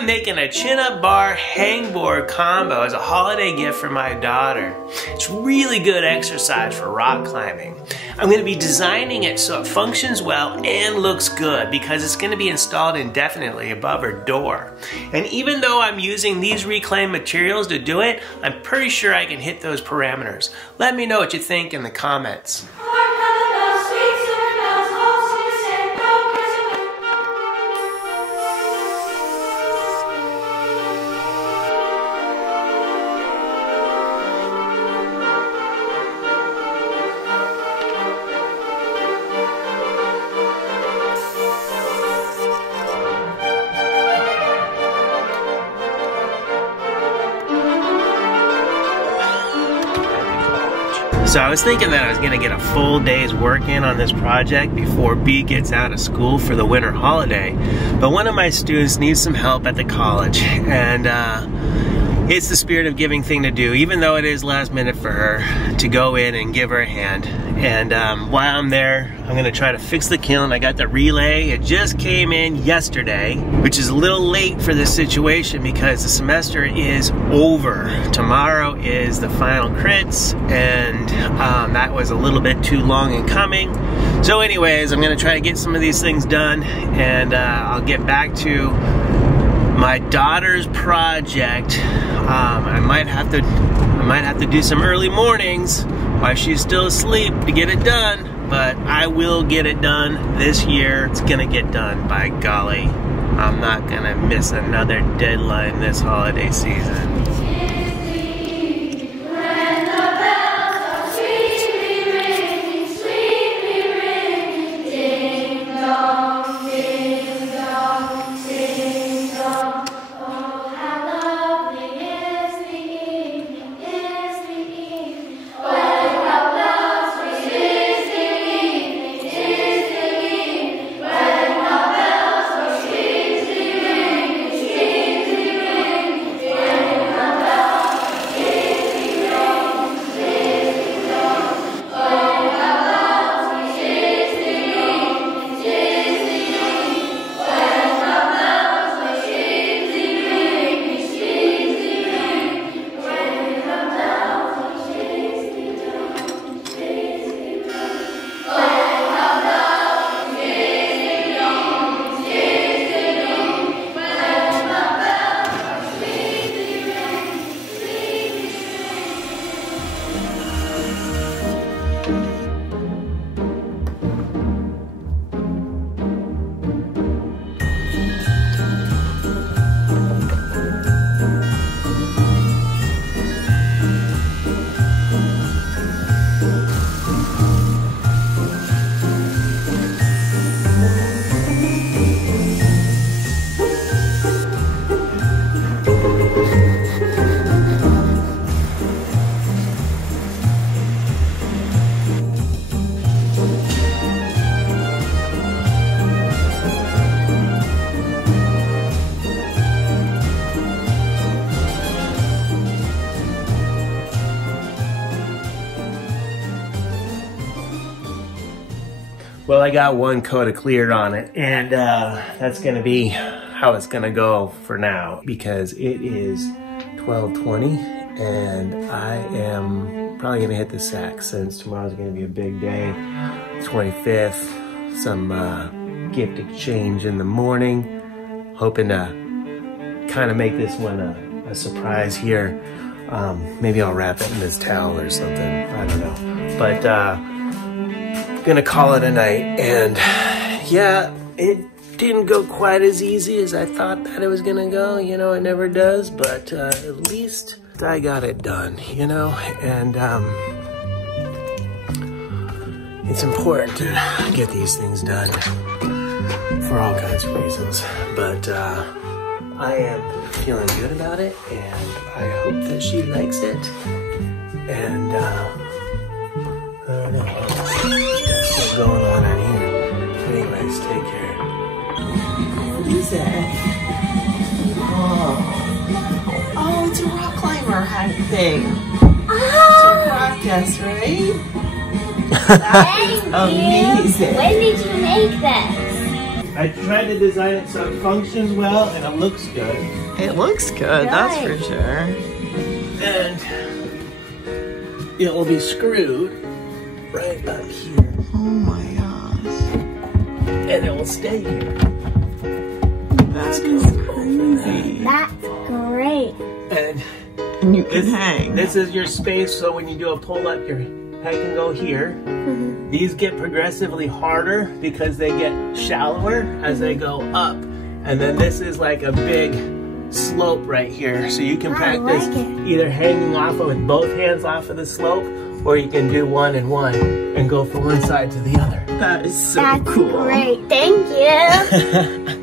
I'm making a chin-up bar hangboard combo as a holiday gift for my daughter. It's really good exercise for rock climbing. I'm going to be designing it so it functions well and looks good because it's going to be installed indefinitely above her door. And even though I'm using these reclaimed materials to do it, I'm pretty sure I can hit those parameters. Let me know what you think in the comments. So I was thinking that I was going to get a full day's work in on this project before B gets out of school for the winter holiday. But one of my students needs some help at the college, and it's the spirit of giving thing to do, even though it is last minute for her, to go in and give her a hand. And while I'm there, I'm going to try to fix the kiln. I got the relay. It just came in yesterday, which is a little late for this situation because the semester is over. Tomorrow is the final crits, and that was a little bit too long in coming. So anyways, I'm going to try to get some of these things done, and I'll get back to my daughter's project. I might have to do some early mornings while she's still asleep to get it done, but I will get it done this year. It's gonna get done, by golly. I'm not gonna miss another deadline this holiday season. Well, I got one coat of clear on it, and that's gonna be how it's gonna go for now, because it is 12:20 and I am probably gonna hit the sack since tomorrow's gonna be a big day. 25th, some gift exchange in the morning. Hoping to kind of make this one a surprise here. Maybe I'll wrap it in this towel or something, I don't know. But gonna call it a night, and yeah, it didn't go quite as easy as I thought that it was gonna go. You know, it never does, but at least I got it done, you know, and it's important to get these things done for all kinds of reasons, but I am feeling good about it, and I hope that she likes it, and I don't know. That's what's going on in here. Anyways, take care. What is that? Oh, it's a rock climber thing. It's a practice, right? That is amazing. When did you make that? I tried to design it so it functions well and it looks good. It looks good, that's for sure. And it will be screwed right up here. Oh my gosh. And it will stay here. That's crazy. That's great. And you can hang. This is your space, so when you do a pull up, your head can go here. These get progressively harder because they get shallower as they go up. And then this is like a big slope right here. So you can practice either hanging off of with both hands off of the slope, or you can do one and one and go from one side to the other. That is so cool. That's great. Thank you.